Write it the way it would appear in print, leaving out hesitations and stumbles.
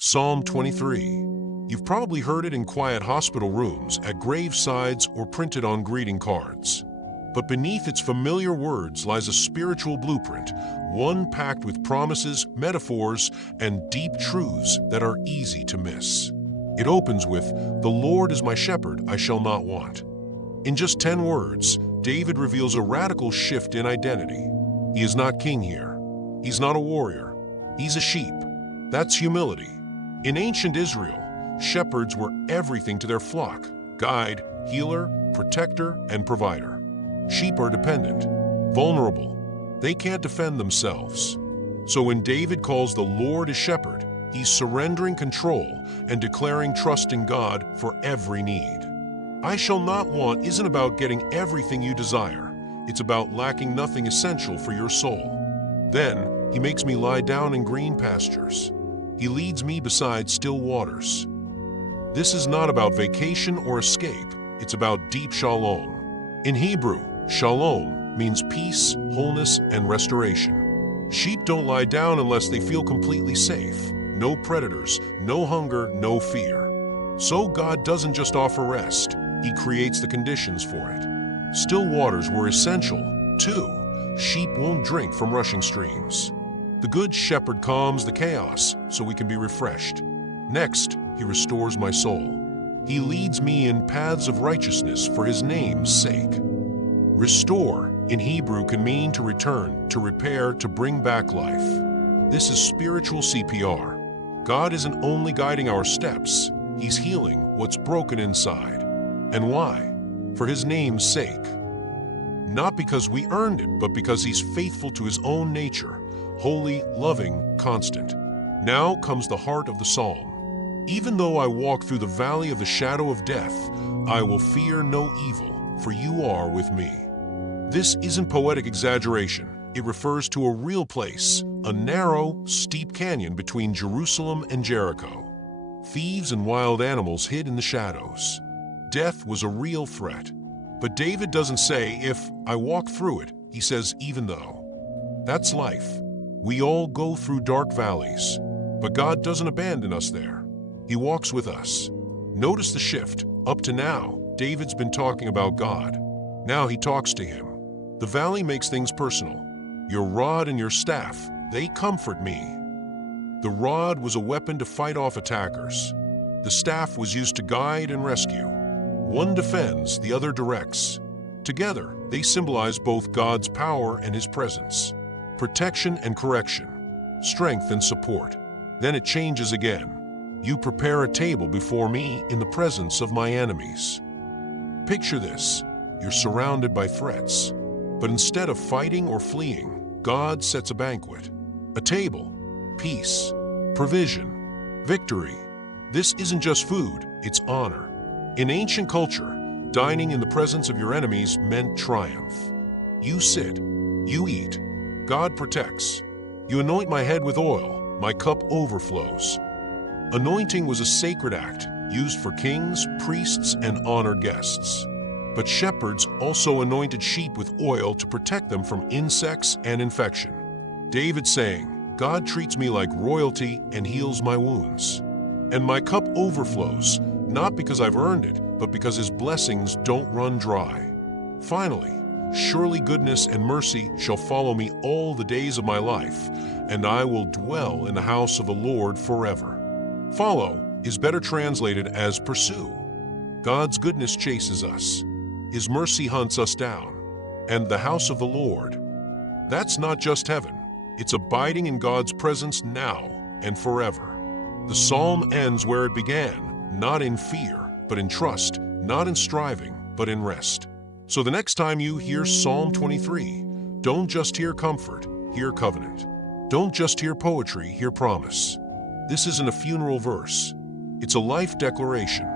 Psalm 23. You've probably heard it in quiet hospital rooms, at gravesides, or printed on greeting cards. But beneath its familiar words lies a spiritual blueprint, one packed with promises, metaphors, and deep truths that are easy to miss. It opens with, "The Lord is my shepherd, I shall not want." In just 10 words, David reveals a radical shift in identity. He is not king here. He's not a warrior. He's a sheep. That's humility. In ancient Israel, shepherds were everything to their flock: guide, healer, protector, and provider. Sheep are dependent, vulnerable. They can't defend themselves. So when David calls the Lord his shepherd, he's surrendering control and declaring trust in God for every need. I shall not want isn't about getting everything you desire. It's about lacking nothing essential for your soul. Then he makes me lie down in green pastures. He leads me beside still waters. This is not about vacation or escape. It's about deep shalom. In Hebrew, shalom means peace, wholeness, and restoration. Sheep don't lie down unless they feel completely safe. No predators, no hunger, no fear. So God doesn't just offer rest. He creates the conditions for it. Still waters were essential, too. Sheep won't drink from rushing streams. The good shepherd calms the chaos so we can be refreshed. Next, he restores my soul. He leads me in paths of righteousness for his name's sake. Restore in Hebrew can mean to return, to repair, to bring back life. This is spiritual CPR. God isn't only guiding our steps, he's healing what's broken inside. And why? For his name's sake. Not because we earned it, but because he's faithful to his own nature, holy, loving, constant. Now comes the heart of the psalm. Even though I walk through the valley of the shadow of death, I will fear no evil, for you are with me. This isn't poetic exaggeration. It refers to a real place, a narrow, steep canyon between Jerusalem and Jericho. Thieves and wild animals hid in the shadows. Death was a real threat. But David doesn't say, "If I walk through it," he says, "even though." That's life. We all go through dark valleys, but God doesn't abandon us there. He walks with us. Notice the shift. Up to now, David's been talking about God. Now he talks to him. The valley makes things personal. Your rod and your staff, they comfort me. The rod was a weapon to fight off attackers. The staff was used to guide and rescue. One defends, the other directs. Together, they symbolize both God's power and his presence. Protection and correction, strength and support. Then it changes again. You prepare a table before me in the presence of my enemies. Picture this. You're surrounded by threats. But instead of fighting or fleeing, God sets a banquet. A table, peace, provision, victory. This isn't just food, it's honor. In ancient culture, dining in the presence of your enemies meant triumph. You sit, you eat. God protects. You anoint my head with oil, my cup overflows. Anointing was a sacred act, used for kings, priests, and honored guests. But shepherds also anointed sheep with oil to protect them from insects and infection. David's saying, "God treats me like royalty and heals my wounds. And my cup overflows, not because I've earned it, but because his blessings don't run dry." Finally, surely goodness and mercy shall follow me all the days of my life, and I will dwell in the house of the Lord forever. Follow is better translated as pursue. God's goodness chases us. His mercy hunts us down. And the house of the Lord, that's not just heaven. It's abiding in God's presence now and forever. The psalm ends where it began, not in fear, but in trust, not in striving, but in rest. So the next time you hear Psalm 23, don't just hear comfort, hear covenant. Don't just hear poetry, hear promise. This isn't a funeral verse. It's a life declaration.